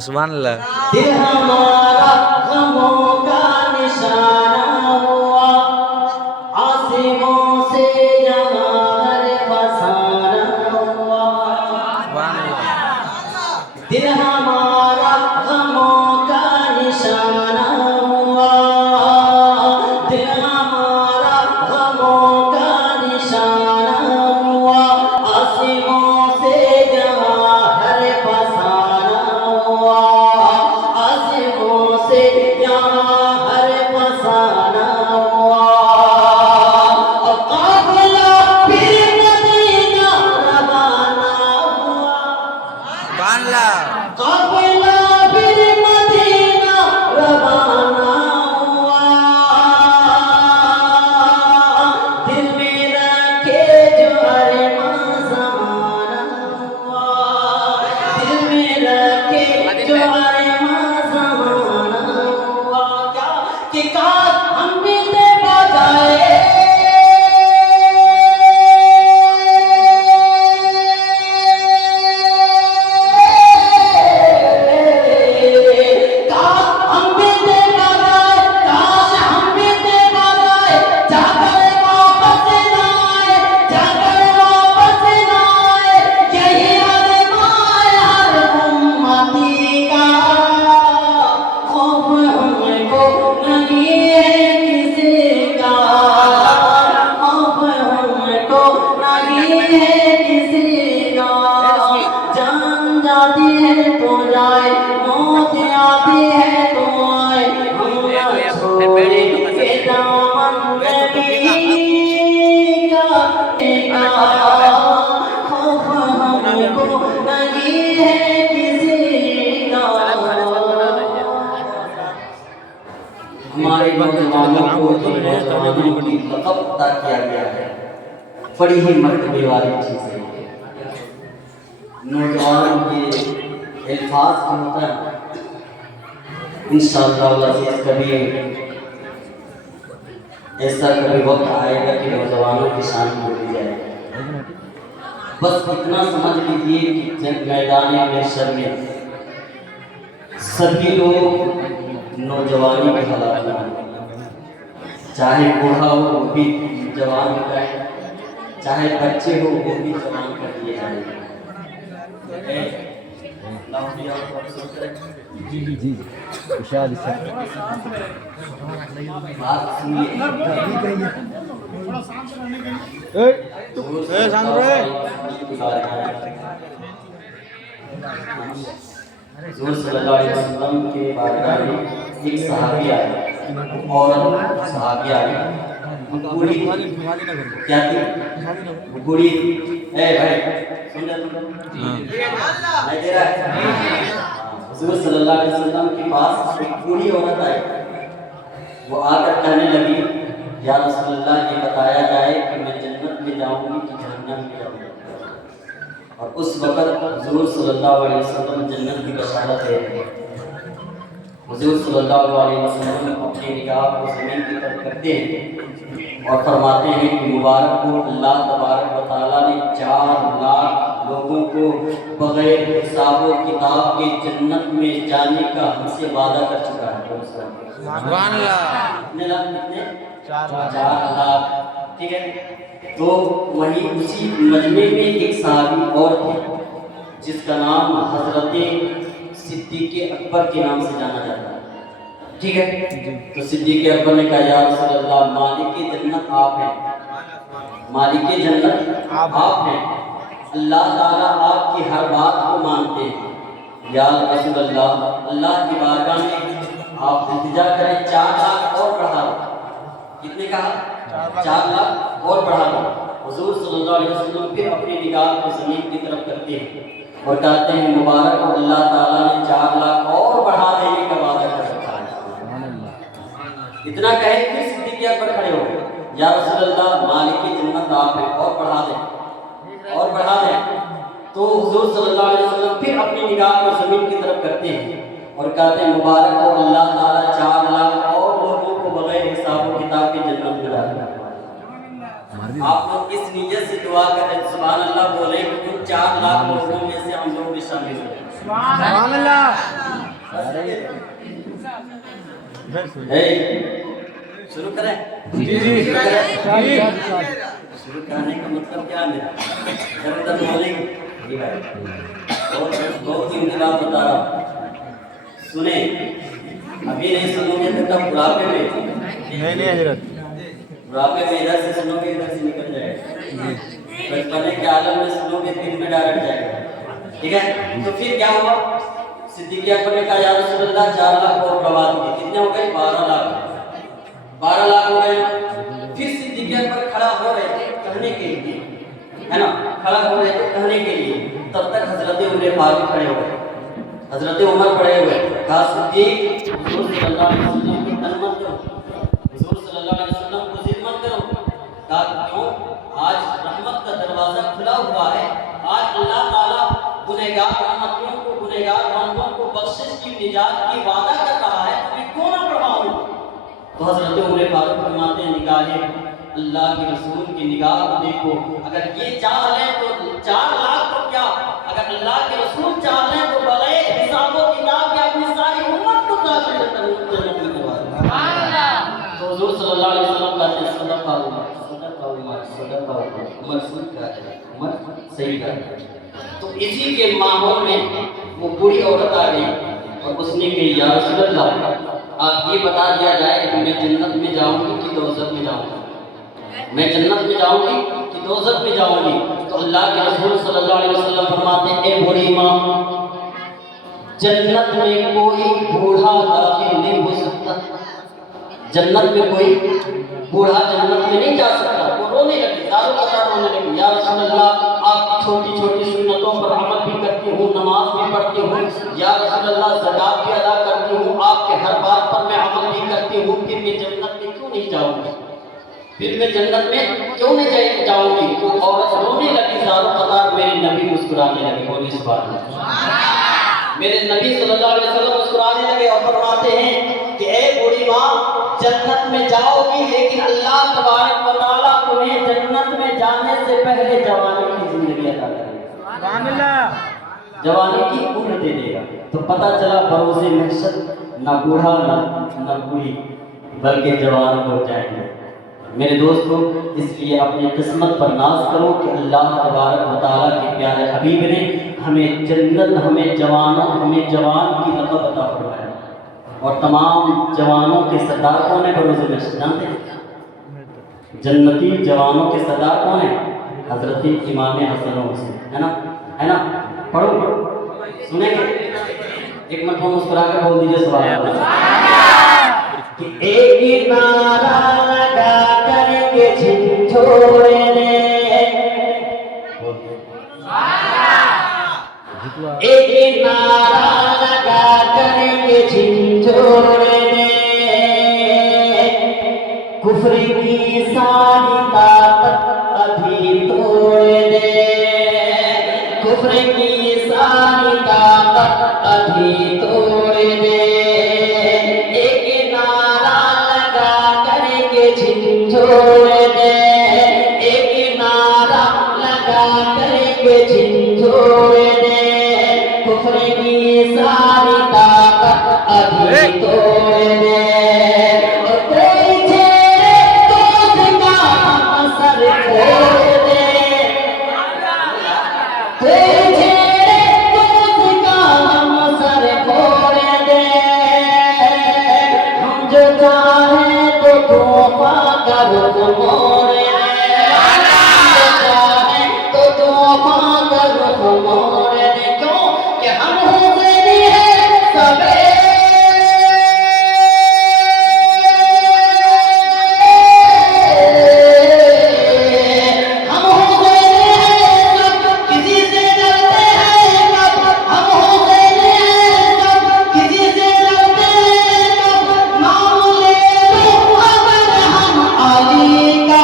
سبحان اللہ. دل ہمارا غموں کا نشانہ ہوا، آسموں سے یہاں ہر فسانہ ہوا. سبحان اللہ. دل ہمارا غموں کا نشانہ ہوا، دل ہمارا غموں کا نشانہ ہوا، آسموں سے یہاں ہر فسانہ ہوا، آسموں سے یہاں ہر فسانہ ہوا. اور قافلہ پھر مدینہ روانہ ہوا، سبحان اللہ. قافلہ پھر مدینہ روانہ ہوا. دل میں رکھے جو ارماں زمانہ ہوا، دل میں رکھے جو ارماں زمانہ ہوا. کیا کہ کاش ہم بھی دے بجائے، کاش ہم بھی دے بجائے، کاش ہم بھی دے بجائے، جا کر واپس نہ آئے، جا کر واپس نہ آئے. یہی ارمان ہے ہر امتی کا، خوف ہم کو نہیں ہے کسی کا، خوف ہم کو نہیں ہے کسی کا. جان جاتی ہے تو جائے، موت آتی ہے تو آئے، ہم نہ چھوڑیں گے دامن نبی کا. خوف ہم کو نہیں ہے کسی کا. ہمارے نوجوانوں کو جو نوجوانوں کی لقب عطا کیا گیا ہے، بڑی ہی مرتبے والی چیز ہے. نوجوانوں کے الفاظ جو ہوتا ہے، انشاءاللہ العزیز کبھی ایسا کبھی وقت آئے گا کہ نوجوانوں کی شان بولی جائے. بس اتنا سمجھ لیجیے کہ جب میدان محشر میں سبھی لوگ نوجوانی کے حالات میں ہیں، چاہے بوڑھا ہو وہ بھی جوان ہوتا ہے، چاہے بچے ہو وہ بھی جوان کر دیے جائیں گے. جی جی جی ارشاد ارشاد. بات سنیے. حضور صلی اللہ علیہ وسلم کے بارگاہ میں ایک صحابی آئے، عورت صحابی آئی. بوڑھی کیا تھی؟ بوڑھی. اے بھائی سن لے نہیں دے رہا ہے. حضور صلی اللہ علیہ وسلم کے پاس ایک بوڑھی عورت آئی. وہ آ کر کہنے لگی، یا رسول اللہ یہ بتایا جائے کہ میں جنت میں جاؤں گی کہ جہنم میں جاؤں گی. اور اس وقت حضور صلی اللہ علیہ وسلم جنت کی بشارت دے رہے ہیں. حضور صلی اللہ علیہ وسلم اپنی نگاہ کو زمین کی طرف کرتے ہیں اور فرماتے ہیں کہ مبارک کو اللہ تبارک و تعالیٰ نے 4 لاکھ لوگوں کو بغیر حساب و کتاب کے جنت میں جانے کا ہم سے وعدہ کر چکا ہے. سبحان اللہ. کتنے لاکھ؟ کتنے؟ 4 لاکھ. ٹھیک ہے. تو وہیں اسی مجمع میں ایک صحابی اور تھے جس کا نام حضرت صدیق اکبر کے نام سے جانا جاتا ہے. ٹھیک ہے. تو صدیق اکبر نے کہا، یا رسول اللہ مالک جنت آپ ہیں، مالک جنت آپ ہیں، اللہ تعالیٰ آپ کی ہر بات کو مانتے ہیں. یا رسول اللہ اللہ کی بارگاہ میں آپ التجا کریں 4 لاکھ اور بڑھا دو. کتنے کہا؟ 4 لاکھ اور بڑھا دو. حضور صلی اللہ علیہ وسلم پھر اپنی نگاہ کو زمین کی طرف کرتے ہیں اور کہتے ہیں مبارک اور اللہ تعالیٰ نے 4 لاکھ اور بڑھا دینے کا وعدہ کر رکھا ہے. اتنا کہے پھر صدیق اکبر کھڑے ہو گئے، یا رسول اللہ مالک جنت آپ ہیں، اور بڑھا دیں اور بڑھا دیں. تو حضور صلی اللہ علیہ وسلم پھر اپنی نگاہ کو زمین کی طرف کرتے ہیں اور کہتے ہیں مبارک ہو اللہ تعالیٰ 4 لاکھ اور لوگوں کو بغیر حساب و کتاب کی جنت میں ڈالے. آپ لوگ اس نیت سے دعا کریں، سبحان اللہ بولیں کہ 4 لاکھ لوگوں میں سے ہم لوگ بھی شامل ہوں. سبحان اللہ. شروع کریں؟ شروع کرنے کا مطلب کیا میرا ادھر بولیں گے جی بھائی بہت قیمتی بات بتا رہا ہوں سنیں ابھی نہیں سنو گے تو کب بڑھاپے میں نہیں حضرت بڑھاپے میں ادھر سے سنو گے ادھر سے نکل جائے گا بچپنے کے عالم میں سنو گے دل میں ڈائریکٹ جائے گا ٹھیک ہے تو پھر کیا ہوا صدیق اکبر نے کہا یا رسول اللہ 4 لاکھ اور برباد ہوئے کتنے ہو گئے 12 لاکھ ہو گئے پھر صدیق اکبر کھڑا ہو رہے تھے کہنے کے لیے ہے نا کھڑا ہو رہے تھے کہنے کے لیے تب تک حضرت عمر فاروق کھڑے ہو گئے حضرت عمر کھڑے ہوئے کہا صدیق حضور صلی اللہ علیہ وسلم کی خدمت کرو حضور صلی اللہ علیہ وسلم کو خدمت کرو کہا کیوں آج رحمت کا دروازہ کھلا ہوا ہے آج اللہ تعالیٰ گنہگار امتیوں کو گنہگار بندوں کو بخشش کی نجات کی وعدہ کر رہا ہے میں کیوں نہ پڑھاؤں تو حضرت عمر فاروق فرماتے ہیں نگاہیں اللہ کے رسول کی نگاہ کو دیکھو اگر یہ چاہ لیں تو 4 لاکھ تو کیا اگر اللہ کے رسول چاہ لیں تو بغیر حساب و کتاب کے اپنی ساری امت کو داخل جنت میں کروا دیں تو حضور صلی اللہ علیہ وسلم کہتے ہیں صدق عمر عمر صحیح کہا تو اسی کے ماحول میں وہ بوڑھی عورت آ گئی اور اس نے کہی یا رسول اللہ آپ یہ بتا دیا جائے کہ میں جنت میں جاؤں گی کہ دوزخ میں جاؤں گی میں جنت میں جاؤں گی کہ دوزخ میں جاؤں گی تو اللہ کے رسول صلی اللہ علیہ وسلم فرماتے ہیں اے بوڑھی ماں جنت میں کوئی بوڑھا داخل نہیں ہو سکتا جنت میں کوئی بوڑھا جنت میں نہیں جا سکتا وہ رونے لگی دارو قطار رونے لگی یا رسول اللہ آپ کی چھوٹی چھوٹی سنتوں پر عمل بھی کرتی ہوں نماز بھی پڑھتی ہوں یا رسول اللہ زکات بھی ادا کرتی ہوں آپ کے ہر بات پر میں عمل بھی کرتی ہوں پھر میں جنت میں کیوں نہیں جاؤں گی پھر میں جنت میں کیوں نہیں جاؤں گی تو عورت رونے لگی دارو قطار میرے نبی مسکرانے لگے بولی سبحان اللہ میرے نبی صلی اللہ علیہ وسلم مسکرانے لگے اور فرماتے ہیں کہ اے بوڑھی ماں جنت میں جاؤ گی لیکن اللہ تبارک و تعالیٰ تمہیں جنت میں جانے سے پہلے جوانی کی زندگی عطا کرے گا جوانی کی عمر دے دے گا تو پتہ چلا بروز محشر نہ بوڑھا نہ بوڑھی بلکہ جوان ہو جائیں گے میرے دوستو اس لیے اپنی قسمت پر ناز کرو کہ اللہ تبارک و تعالیٰ کے پیارے حبیب نے ہمیں جنت ہمیں جوان کی لقب عطا فرمایا اور تمام جوانوں کے سردار کون ہیں بروز محشر جانتے ہیں جنتی جوانوں کے سردار کون ہیں حضرت امام حسن و حسین ہے نا پڑھو سنیں گے ایک مرتبہ مسکرا کر بول دیجیے سبحان اللہ کہ ایک نعرہ لگا کر کے جھنجھوڑے نے ایک نعرہ لگا کر کے جھنجھوڑے نے کفر کی ساری طاقت ابھی توڑے دے کفر کی ساری طاقت ابھی توڑے دے ایک نعرہ لگا کر کے جھنجھوڑے دے ایک نعرہ لگا کر کے جھنجھوڑے دے کفر کی ساری طاقت ابھی توڑے دے اور کوئی چھیڑے تو اس کا سر پھوڑ دے کوئی چھیڑے تو اس کا سر پھوڑ دے ہم جو چاہیں تو طوفان کا رخ موڑے ہم جو چاہیں تو طوفان کا رخ موڑے کیوں کہ ہم حسینی ہیں سبے ہم حسینی ہیں سب کسی سے ڈرتے ہیں کب ہم حسینی ہیں سب کسی سے ڈرتے ہیں کب نام لے لو اگر ہم علی کا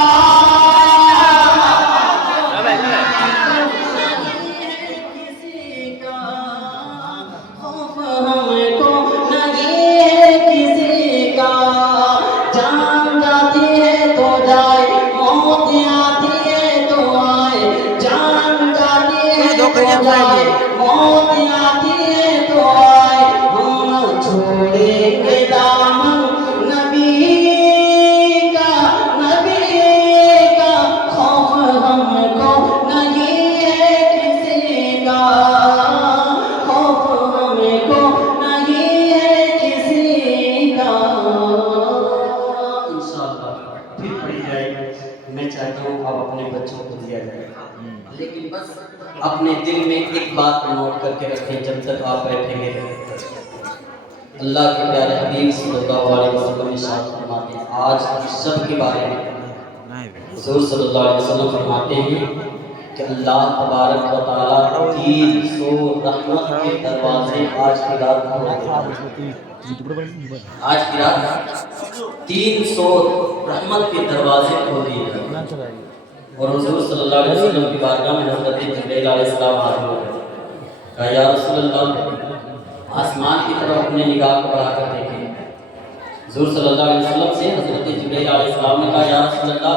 کسی کا خوف ہم کو نہیں ہے کسی کا جان جاتی ہے تو جائے موت آتی ہے تو آئے جان جاتی ہے تو جائے موت آتی ہے تو آئے ہم لیکن بس اپنے دل میں ایک بات نوٹ کر کے رکھیں جب تک آپ بیٹھیں گے. اللہ کے پیارے حبیب صلی اللہ علیہ وسلم ارشاد فرماتے ہیں آج شب کے بارے میں حضور صلی اللہ علیہ وسلم فرماتے ہیں کہ اللہ تبارک و تعالیٰ 300 رحمت کے دروازے آج کی رات کھول دیتا ہے. آج کی رات 300 رحمت کے دروازے کھول دیے گئے. اور حضور صلی اللہ علیہ وسلم کی بارگاہ میں حضرت جبرائیل علیہ السلام حاضر ہو گئے. کہا یا رسول اللہ آسمان کی طرف اپنے نگاہ کو بڑھا کر دیکھیں. حضور صلی اللہ علیہ وسلم سے حضرت جبرائیل علیہ السلام نے کہا یا رسول اللہ